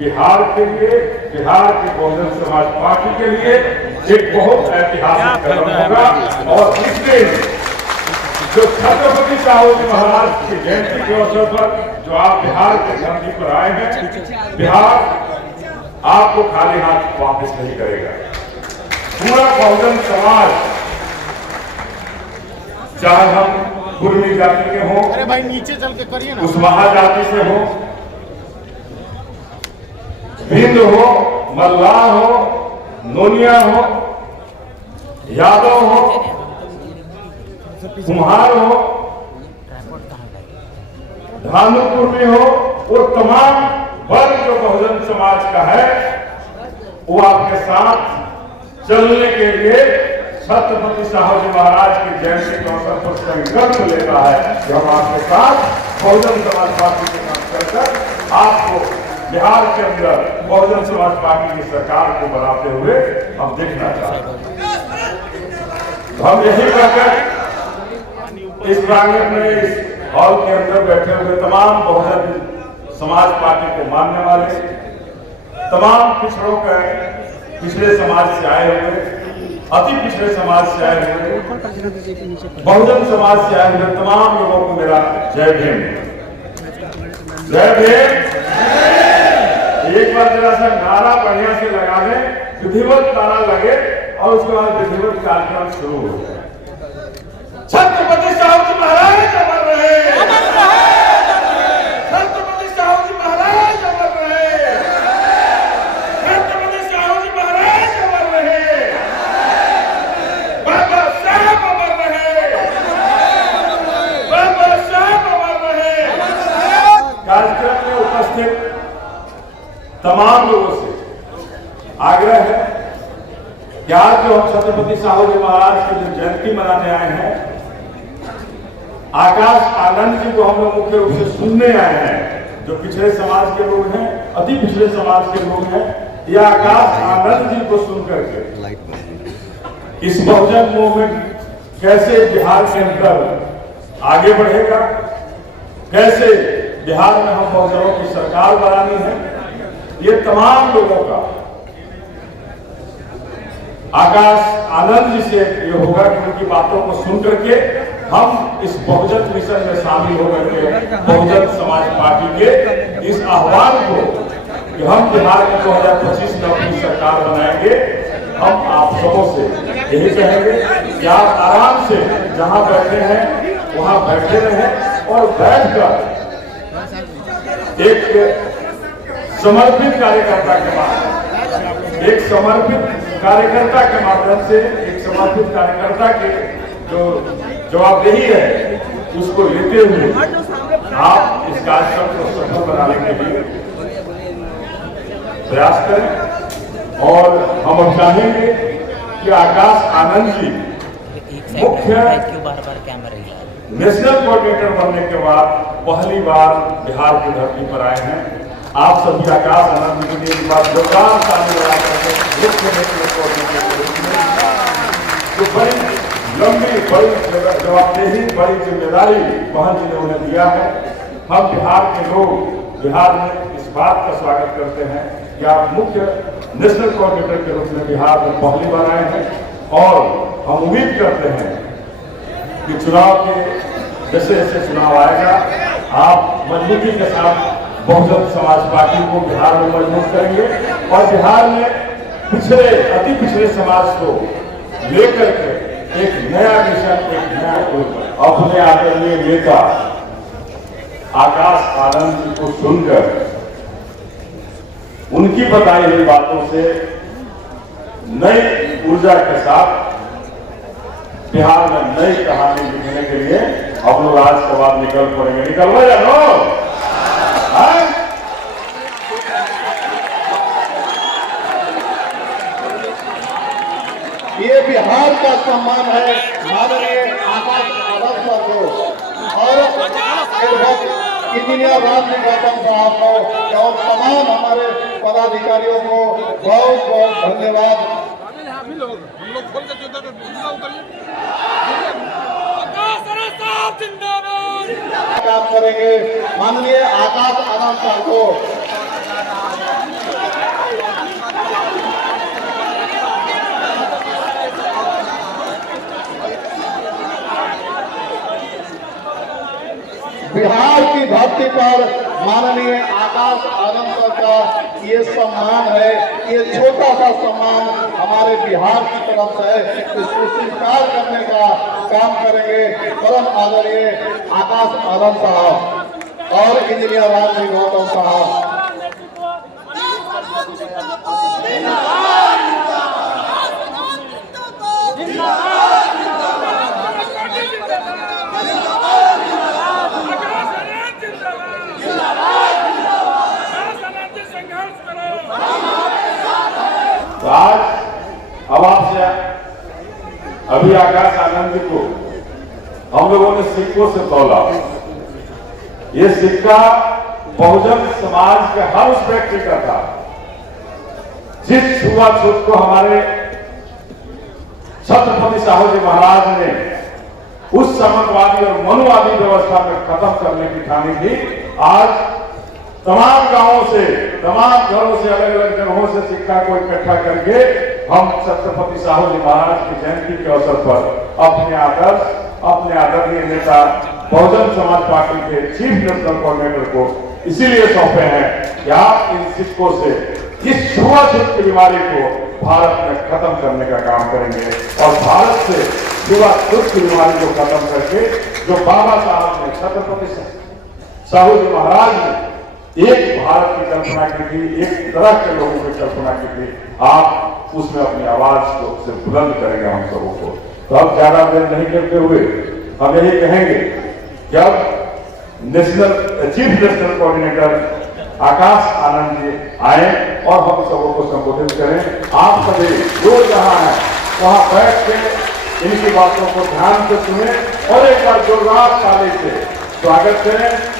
बिहार के लिए, बिहार के बहुजन समाज पार्टी के लिए एक बहुत ऐतिहासिक कदम होगा। और इस दिन जो छत्रपति साहू जी महाराज की जयंती के अवसर पर जो आप बिहार के धरती पर आए हैं, बिहार आपको खाली हाथ वापस नहीं करेगा। पूरा बहुजन समाज, चाहे हम कुर्मी जाति के हों, अरे भाई नीचे चल के करिए ना, कुशवाहा जाति से हो, भिंड हो, मल्लाह हो, नोनिया हो, यादव हो, कुम्हार हो, धानु कुर्मी हो, वो तमाम वर्ग जो बहुजन समाज का है वो आपके साथ चलने के लिए छत्रपति साहू जी महाराज की जयंती के अवसर पर संकल्प लेता है कि हम आपके साथ बहुजन समाज पार्टी के काम कर आपको बिहार के अंदर बहुजन समाज पार्टी की सरकार को बनाते हुए हम देखना चाहते हैं। हम यही कहकर इस प्रांगण में, इस हॉल के अंदर बैठे हुए तमाम बहुजन समाज पार्टी को मानने वाले, तमाम पिछड़ों का, पिछड़े समाज से आए हुए, अति पिछड़े समाज से आए हुए, बहुजन समाज से आए हुए तमाम लोगों को मेरा जय भीम। जय भीम। एक बार जरा सा नारा बढ़िया से लगा दें, विधिवत नारा लगे और उसके बाद विधिवत कार्यक्रम शुरू हो जाए। छत्रपति साहू जी महाराज अमर रहे, छत्रपति साहू जी महाराज अमर रहे, छत्रपति साहू जी महाराज अमर रहे, बाबा साहब अमर रहे, बाबा साहब अमर रहे। कार्यक्रम में उपस्थित तमाम लोगों से आग्रह है कि आज जो हम छत्रपति साहू जी महाराज की जो जयंती मनाने आए हैं, आकाश आनंद जी को हम लोग मुख्य रूप से सुनने आए हैं। जो पिछड़े समाज के लोग हैं, अति पिछड़े समाज के लोग हैं, या आकाश आनंद जी को सुनकर के इस बहुजन मूवमेंट कैसे बिहार के अंदर आगे बढ़ेगा, कैसे बिहार में हम बहुजनों की सरकार बनानी है, ये तमाम लोगों का आकाश आनंद जी से ये होगा कि उनकी बातों को सुन करके हम इस बहुजन मिशन में शामिल होकर के बहुजन समाज पार्टी के इस आह्वान को कि हम बिहार में 2025 में अपनी सरकार बनाएंगे, हम आप सबों से यही कहेंगे कि आप आराम से जहां बैठे हैं वहां बैठे रहें और बैठकर एक समर्पित कार्यकर्ता के माध्यम, एक समर्पित कार्यकर्ता के माध्यम से, एक समर्पित कार्यकर्ता के जो जवाबदेही है उसको लेते हुए आप इस कार्यक्रम को सफल बनाने के लिए प्रयास करें। और हम अब चाहेंगे कि आकाश आनंद जी मुख्य नेशनल कोऑर्डिनेटर बनने के बाद पहली बार बिहार की धरती पर आए हैं। आप सभी आकाश आनंद जी के लिए बात जोरदार ताली बजाकर मुख्य नेशनल कोऑर्डिनेटर के रूप में जो बड़ी लंबी, बड़ी जवाबदेही, बड़ी जिम्मेदारी बहन जी ने उन्हें दिया है। हम बिहार के लोग बिहार में इस बात का स्वागत करते हैं कि आप मुख्य नेशनल कोऑर्डिनेटर के रूप में बिहार में पहली बार आए हैं। और हम उम्मीद करते हैं कि चुनाव के जैसे जैसे चुनाव आएगा आप मजबूती के साथ बहुजन समाज पार्टी को बिहार में मजबूत करेंगे और बिहार में पिछड़े, अति पिछड़े समाज को लेकर के एक नया मिशन, एक नया अपने आदरणीय नेता आकाश आनंद जी को सुनकर उनकी बताई हुई बातों से नई ऊर्जा के साथ बिहार में नई कहानी लिखने के लिए हम लोग आज के बाद निकल पड़ेंगे। निकल रहे हैं लोग? ये बिहार का सम्मान है माननीय आकाश आनंद को और इंजीनियर रामजी गौतम साहब को और तमाम हमारे पदाधिकारियों को बहुत बहुत धन्यवाद। काम करेंगे माननीय आकाश आनंद साहब को बिहार की धरती पर माननीय आकाश आनंद सर का ये सम्मान है, ये छोटा सा सम्मान हमारे बिहार की तरफ से इसको स्वीकार करने का काम करेंगे परम आदरणीय आकाश आनंद साहब और इंजीनियर राजवी गौतम साहब। तो आज अब आपसे अभी आकाश आनंद जी को हम लोगों ने सिक्कों से तौला। ये सिक्का बहुजन समाज के हर उस व्यक्ति का था जिस छुआछूत को हमारे छत्रपति साहू जी महाराज ने उस सामंतवादी और मनुवादी व्यवस्था में खत्म करने की ठानी थी। आज तमाम गांवों से, तमाम घरों से, अलग अलग जगहों से सिक्का को इकट्ठा करके हम छत्रपति साहू जी महाराज की जयंती के अवसर पर अपने आदरणीय नेता बहुजन समाज पार्टी के चीफ नेशनल कोऑर्डिनेटर को इसीलिए सौंपे हैं कि आप इन सिक्कों से इस छुआछूत की बीमारी को भारत में खत्म करने का काम करेंगे और भारत से छुआछूत की बीमारी को खत्म करके जो बाबा साहब ने, छत्रपति साहू जी महाराज ने एक भारत की कल्पना की थी, एक तरह के लोगों की कल्पना की थी, आप उसमें अपनी आवाज को से बुलंद करेंगे हम सबों को। तो अब ज्यादा देर नहीं करते हुए हम यही कहेंगे कि अब chief national coordinator Akash Anand ji आए और हम सबों को संबोधित करें। आप सभी जो जहां हैं वहां बैठ के इनकी बातों को ध्यान से सुने और एक बार जोरदार ताली से स्वागत करें।